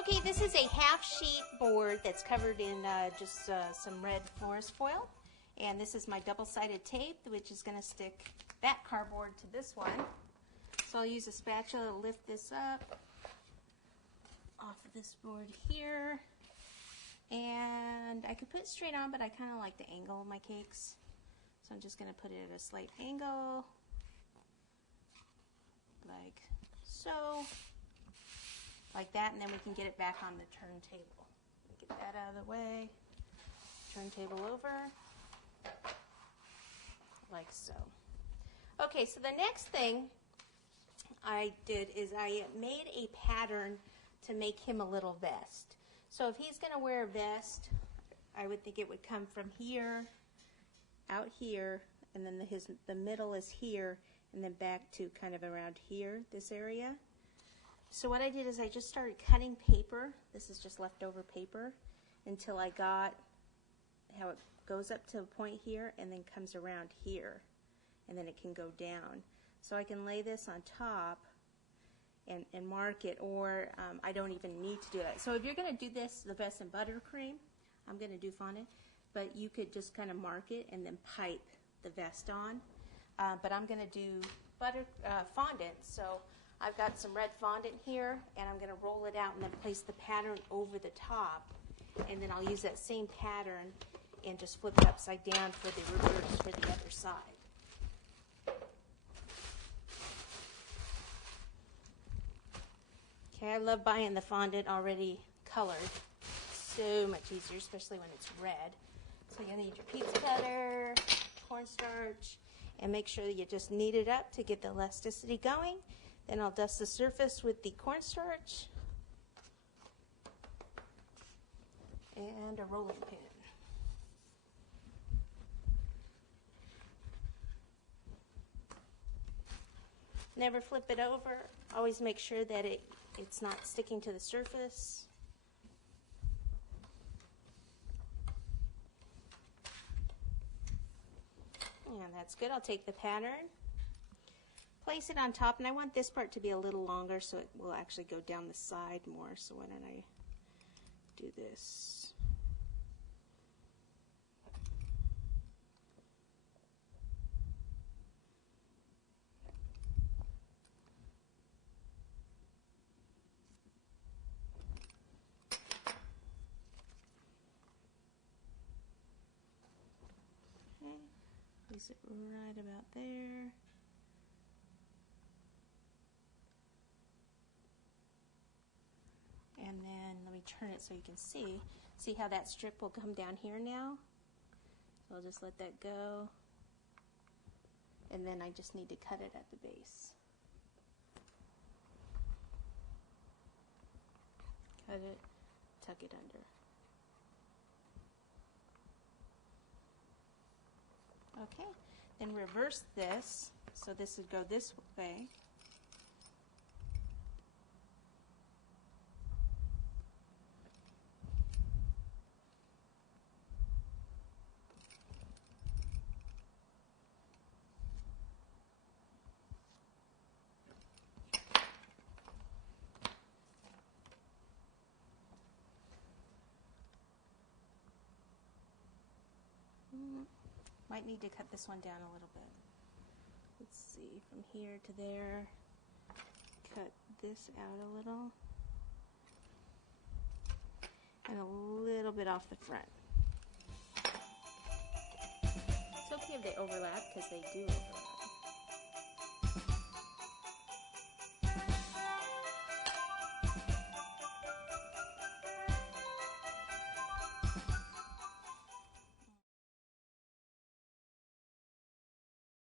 Okay, this is a half sheet board that's covered in just some red Florist Foil. And this is my double-sided tape, which is going to stick that cardboard to this one. So I'll use a spatula to lift this up off of this board here. And I could put it straight on, but I kind of like the angle of my cakes. So I'm just going to put it at a slight angle, like so. Like that, and then we can get it back on the turntable. Get that out of the way. Turntable over. Like so. Okay, so the next thing I did is I made a pattern to make him a little vest. So if he's going to wear a vest, I would think it would come from here, out here, and then the middle is here, and then back to kind of around here, this area. So what I did is I just started cutting paper. This is just leftover paper until I got how it goes up to a point here and then comes around here, and then it can go down. So I can lay this on top and mark it, or I don't even need to do that. So if you're going to do this, the vest in buttercream, I'm going to do fondant, but you could just kind of mark it and then pipe the vest on. But I'm going to do fondant, so I've got some red fondant here, and I'm going to roll it out and then place the pattern over the top, and then I'll use that same pattern and just flip it upside down for the reverse for the other side. Okay, I love buying the fondant already colored. So much easier, especially when it's red. So you'll need your pizza cutter, cornstarch, and make sure that you just knead it up to get the elasticity going. Then I'll dust the surface with the cornstarch and a rolling pin. Never flip it over. Always make sure that it's not sticking to the surface. And that's good. I'll take the pattern, place it on top, and I want this part to be a little longer so it will actually go down the side more. So why don't I do this? Okay, place it right about there. And then let me turn it so you can see. See how that strip will come down here now? So I'll just let that go. And then I just need to cut it at the base. Cut it, tuck it under. Okay, then reverse this. So this would go this way. Might need to cut this one down a little bit. Let's see, from here to there. Cut this out a little. And a little bit off the front. It's okay if they overlap, because they do overlap.